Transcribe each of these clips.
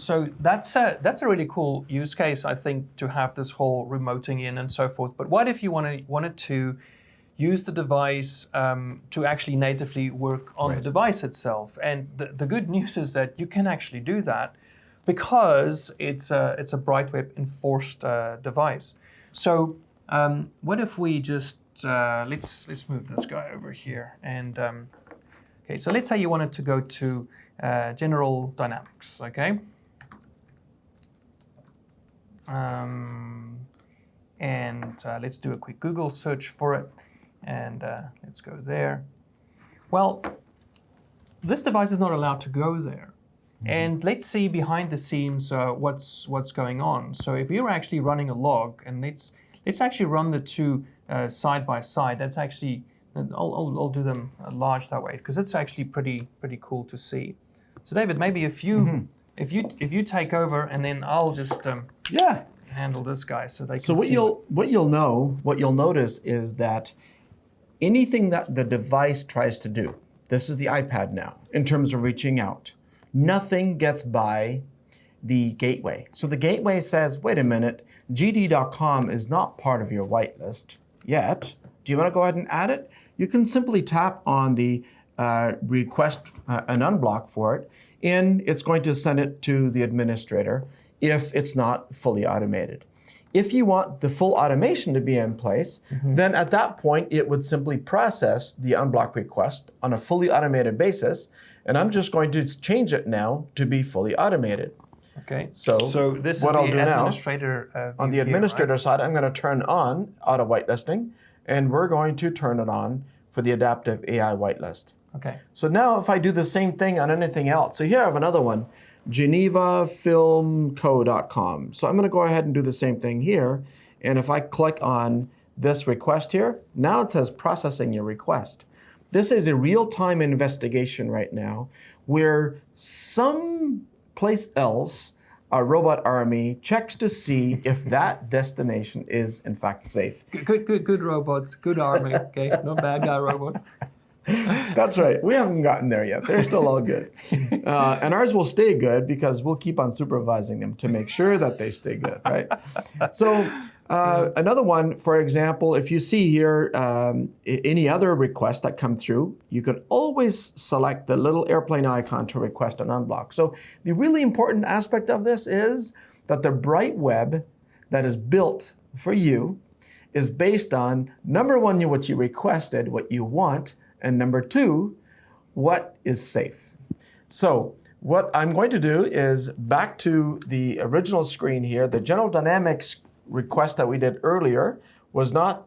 So that's a really cool use case, I think, to have this whole remoting in and so forth. But what if you wanted to use the device to actually natively work on the device itself? And the good news is that you can actually do that because it's a Brightweb enforced device. So what if we just let's move this guy over here and okay. So let's say you wanted to go to General Dynamics, okay. And let's do a quick Google search for it, and let's go there. Well, this device is not allowed to go there. And let's see behind the scenes what's going on. So if you're actually running a log, and let's actually run the two side by side. That's actually I'll do them large that way because it's actually pretty cool to see. So David, maybe if you if you take over, and then I'll just handle this guy so they can. So what you'll notice is that anything that the device tries to do, this is the iPad now, in terms of reaching out, nothing gets by the gateway. So the gateway says, wait a minute, gd.com is not part of your whitelist yet. Do you want to go ahead and add it? You can simply tap on the request an unblock for it, and it's going to send it to the administrator if it's not fully automated. If you want the full automation to be in place, then at that point, it would simply process the unblock request on a fully automated basis. And I'm just going to change it now to be fully automated. Okay. So this what is I'll the do now, administrator on the administrator side, I'm going to turn on auto whitelisting, and we're going to turn it on for the adaptive AI whitelist. Okay. So now if I do the same thing on anything else, so here I have another one, GenevaFilmCo.com. So I'm going to go ahead and do the same thing here. And if I click on this request here, now it says processing your request. This is a real-time investigation right now where someplace else, a robot army checks to see if that destination is in fact safe. Good robots, good army, okay? No bad guy robots. That's right. We haven't gotten there yet. They're still all good. And ours will stay good because we'll keep on supervising them to make sure that they stay good, right? So another one, for example, if you see here any other requests that come through, you can always select the little airplane icon to request an unblock. So the really important aspect of this is that the Brightweb that is built for you is based on, number one, what you requested, what you want, and number two, what is safe. So what I'm going to do is back to the original screen here. The General Dynamics request that we did earlier was not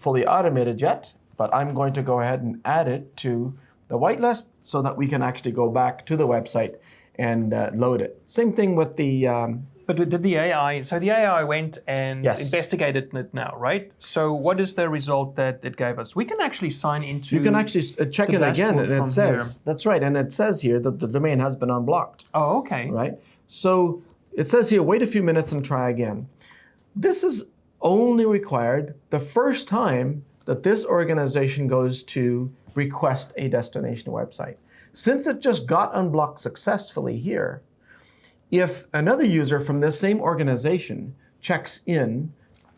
fully automated yet, but I'm going to go ahead and add it to the whitelist so that we can actually go back to the website and load it. Same thing with the... But did the AI, so the AI went and investigated it now, right? So what is the result that it gave us? We can actually sign into... You can actually check it again, and it says, that's right, and it says here that the domain has been unblocked. Oh, okay. Right? So it says here, wait a few minutes and try again. This is only required the first time that this organization goes to request a destination website. Since it just got unblocked successfully here, if another user from this same organization checks in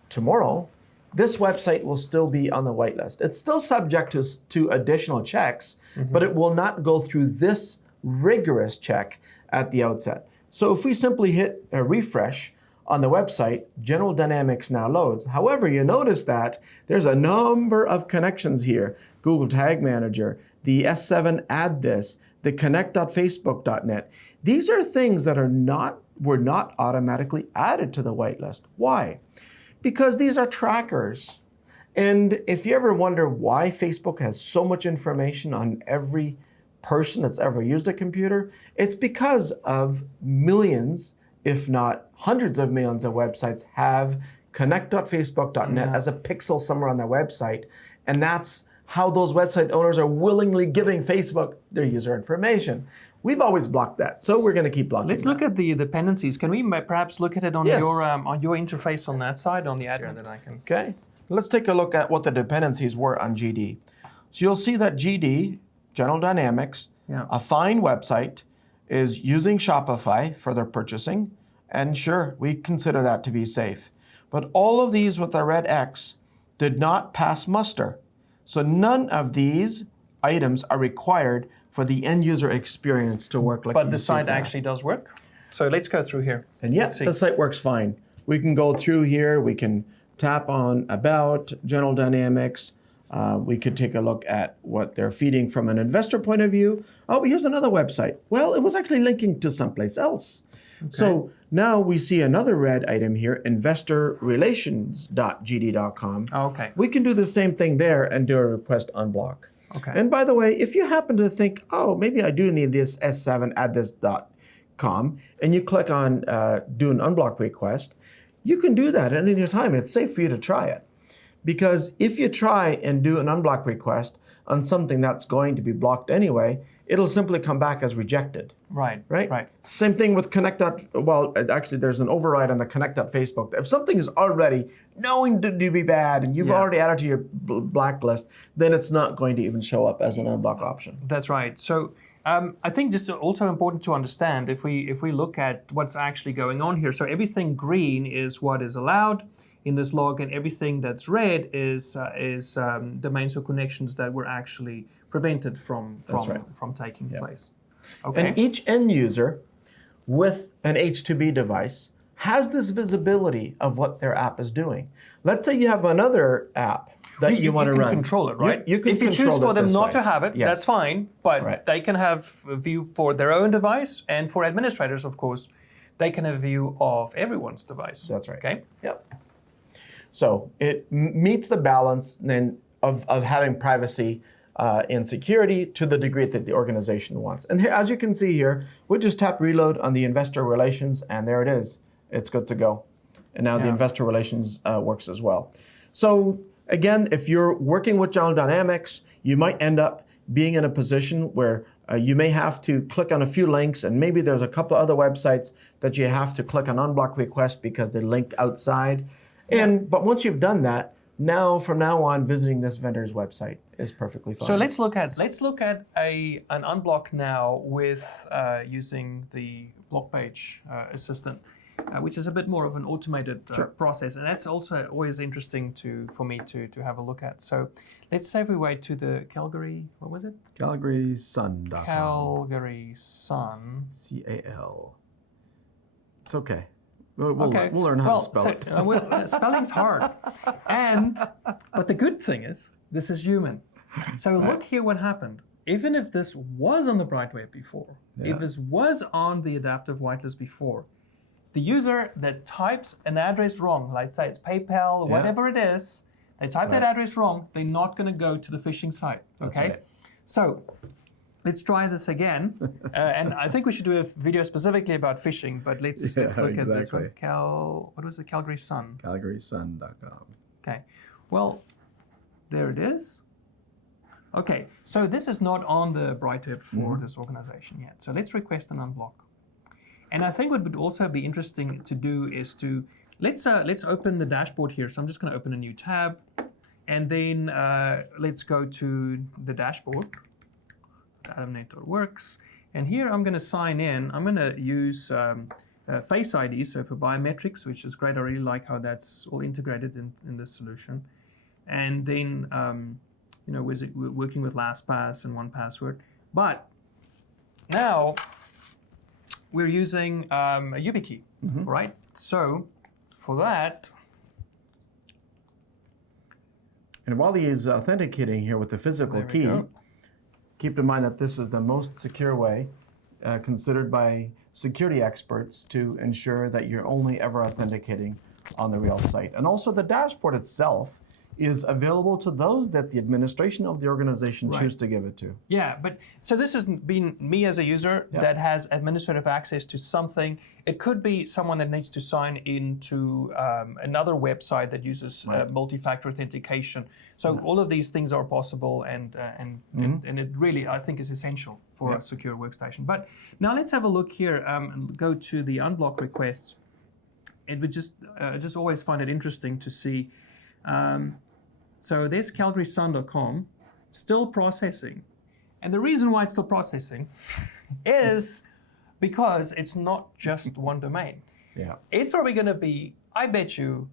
tomorrow, this website will still be on the whitelist. It's still subject to additional checks, but it will not go through this rigorous check at the outset. So if we simply hit a refresh on the website, General Dynamics now loads. However, you notice that there's a number of connections here. Google Tag Manager, the S7 Add This, the connect.facebook.net. These are things that were not automatically added to the whitelist. Why? Because these are trackers. And if you ever wonder why Facebook has so much information on every person that's ever used a computer, it's because of millions, if not hundreds of millions of websites have connect.facebook.net as a pixel somewhere on their website. And that's how those website owners are willingly giving Facebook their user information. We've always blocked that, so we're going to keep blocking Let's look at the dependencies. Can we perhaps look at it on your interface on that side, on the admin that I can... Okay, let's take a look at what the dependencies were on GD. So you'll see that GD, General Dynamics, a fine website, is using Shopify for their purchasing, and sure, we consider that to be safe. But all of these with the red X did not pass muster. So none of these items are required for the end user experience to work like But the site actually does work. So let's go through here. And yet the site works fine. We can go through here, we can tap on About, General Dynamics. We could take a look at what they're feeding from an investor point of view. Oh, here's another website. Well, it was actually linking to someplace else. Okay. So now we see another red item here, investorrelations.gd.com. Okay. We can do the same thing there and do a request unblock. Okay. And by the way, if you happen to think, oh, maybe I do need this S7, add this.com, and you click on do an unblock request, you can do that at any time. It's safe for you to try it. Because if you try and do an unblock request on something that's going to be blocked anyway, it'll simply come back as rejected. Right. Same thing with connect. Well, actually, there's an override on the connect.facebook. If something is already known to be bad and you've already added to your blacklist, then it's not going to even show up as an unblock option. That's right. So I think this is also important to understand if we look at what's actually going on here. So everything green is what is allowed in this log, and everything that's red is domains or connections that were actually prevented from taking place. Okay. And each end user with an H2B device has this visibility of what their app is doing. Let's say you have another app that you want to run. You can control it, right? You can if you choose for them not to have it, yes, that's fine. But they can have a view for their own device, and for administrators, of course, they can have a view of everyone's device. That's right. Okay. Yep. So it meets the balance then of having privacy and security to the degree that the organization wants. And here, as you can see here, we just tap reload on the investor relations, and there it is. It's good to go. And now the investor relations works as well. So again, if you're working with General Dynamics, you might end up being in a position where you may have to click on a few links, and maybe there's a couple of other websites that you have to click on unblock request because they link outside. But once you've done that, from now on, visiting this vendor's website is perfectly fine. So let's look at an unblock now with using the block page assistant, which is a bit more of an automated process, and that's also always interesting for me to have a look at. So let's say we wait to the Calgary. What was it? CalgarySun.com. Calgary Sun. CAL. It's okay. We'll learn how to spell it. Spelling's hard. But the good thing is, this is human. So look here what happened. Even if this was on the Brightweb before, if this was on the adaptive whitelist before, the user that types an address wrong, like say it's PayPal, whatever it is, they type that address wrong, they're not going to go to the phishing site. Okay? Right. So let's try this again. And I think we should do a video specifically about phishing, but let's look at this one. What was it? Calgary Sun. CalgarySun.com. Okay. Well, there it is. Okay. So this is not on the Brightweb for this organization yet. So let's request an unblock. And I think what would also be interesting to do is to let's open the dashboard here. So I'm just going to open a new tab, and then let's go to the dashboard. ADAMnetworks, and here I'm going to sign in. I'm going to use Face ID, so for biometrics, which is great. I really like how that's all integrated in this solution. And then, we're working with LastPass and 1Password. But now we're using a YubiKey, right? So for that. And while he is authenticating here with the physical key, keep in mind that this is the most secure way, considered by security experts, to ensure that you're only ever authenticating on the real site. And also the dashboard itself is available to those that the administration of the organization choose to give it to. Yeah, but so this has been me as a user that has administrative access to something. It could be someone that needs to sign into another website that uses multi-factor authentication. So all of these things are possible, and it really, I think, is essential for a secure workstation. But now let's have a look here and go to the unblock requests. It would just always find it interesting to see. So there's CalgarySun.com, still processing. And the reason why it's still processing is because it's not just one domain. Yeah, It's probably going to be, I bet you,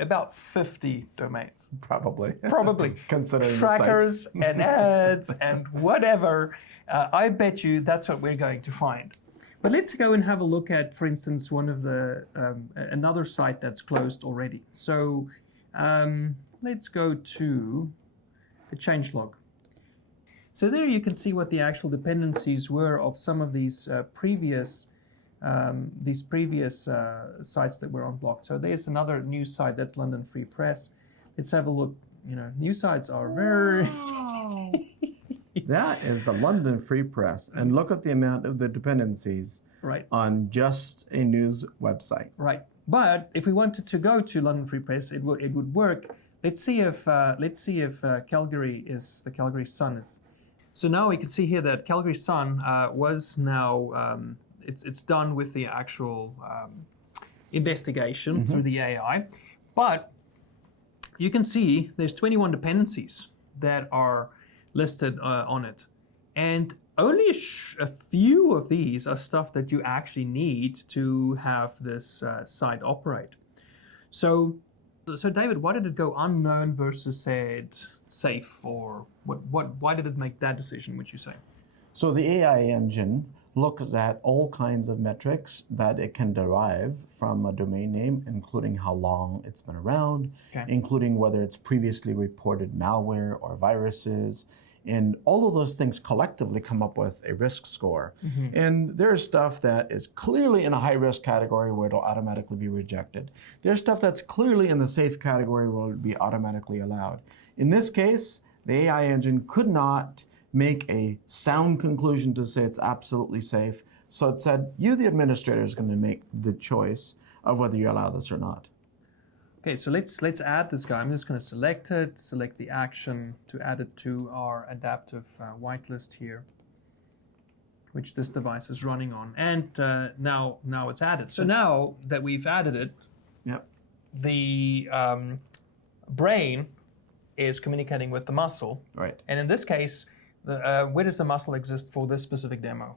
about 50 domains. probably. Probably. Considering trackers and ads and whatever. I bet you that's what we're going to find. But let's go and have a look at, for instance, one of the another site that's closed already. So let's go to the changelog. So there you can see what the actual dependencies were of some of these previous sites that were unblocked. So there's another news site, that's London Free Press. Let's have a look. You know, news sites are very... Wow. That is the London Free Press. And look at the amount of the dependencies right. on just a news website. Right. But if we wanted to go to London Free Press, it would work. Let's see if Calgary is the Calgary Sun is. So now we can see here that Calgary Sun was now it's done with the actual investigation through the AI, but you can see there's 21 dependencies that are listed on it, and only a few of these are stuff that you actually need to have this site operate. So David, why did it go unknown versus said safe, or why did it make that decision, would you say? So the AI engine looks at all kinds of metrics that it can derive from a domain name, including how long it's been around, including whether it's previously reported malware or viruses. And all of those things collectively come up with a risk score. And there's stuff that is clearly in a high risk category where it'll automatically be rejected. There's stuff that's clearly in the safe category where it'll be automatically allowed. In this case, the AI engine could not make a sound conclusion to say it's absolutely safe. So it said, you, the administrator, is going to make the choice of whether you allow this or not. Okay, so let's add this guy. I'm just going to select it, select the action to add it to our adaptive whitelist here, which this device is running on. And now it's added. So now that we've added it, the brain is communicating with the muscle. Right. And in this case, where does the muscle exist for this specific demo?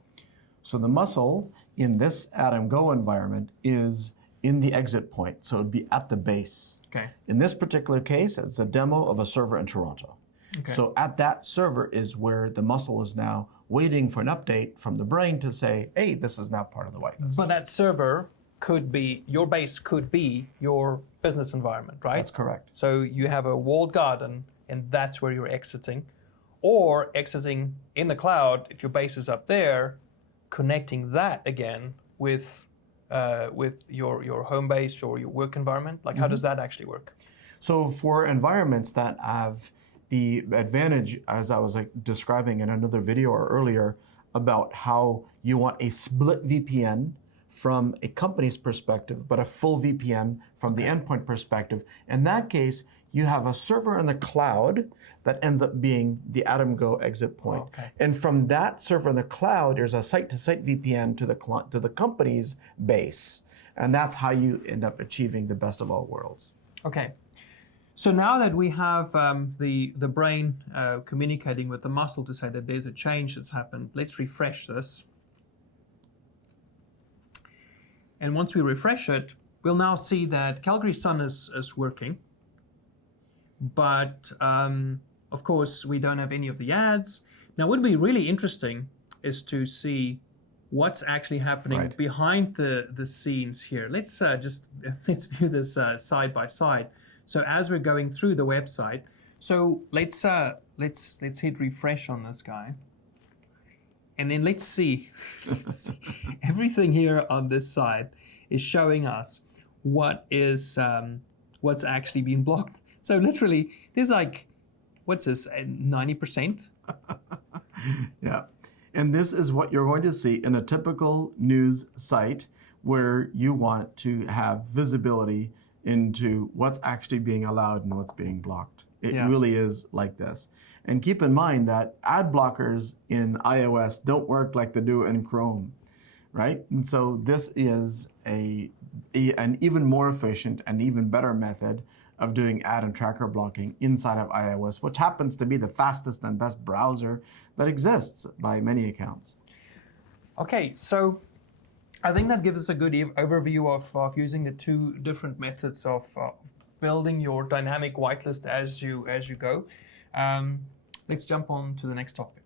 So the muscle in this ADAMGo environment is in the exit point, so it'd be at the base. Okay. In this particular case, it's a demo of a server in Toronto. Okay. So at that server is where the muscle is now waiting for an update from the brain to say, hey, this is now part of the whitelist. But that server could be, your base could be your business environment, right? That's correct. So you have a walled garden, and that's where you're exiting. Or exiting in the cloud, if your base is up there, connecting that again with your home base or your work environment? Like, how does that actually work? So for environments that have the advantage, as I was describing in another video or earlier, about how you want a split VPN from a company's perspective, but a full VPN from the endpoint perspective. In that case, you have a server in the cloud that ends up being the ADAMGo exit point. Okay. And from that server in the cloud, there's a site-to-site VPN to the company's base. And that's how you end up achieving the best of all worlds. Okay. So now that we have the brain communicating with the muscle to say that there's a change that's happened, let's refresh this. And once we refresh it, we'll now see that Calgary Sun is working. But of course, we don't have any of the ads. Now, what would be really interesting is to see what's actually happening behind the scenes here. Let's view this side by side. So as we're going through the website, so let's hit refresh on this guy, and then let's see. Everything here on this side is showing us what's actually been blocked. So literally, there's like, what's this, 90%? Yeah. And this is what you're going to see in a typical news site where you want to have visibility into what's actually being allowed and what's being blocked. It really is like this. And keep in mind that ad blockers in iOS don't work like they do in Chrome, right? And so this is an even more efficient and even better method of doing ad and tracker blocking inside of iOS, which happens to be the fastest and best browser that exists by many accounts. Okay, so I think that gives us a good overview of using the two different methods of building your dynamic whitelist as you go. Let's jump on to the next topic.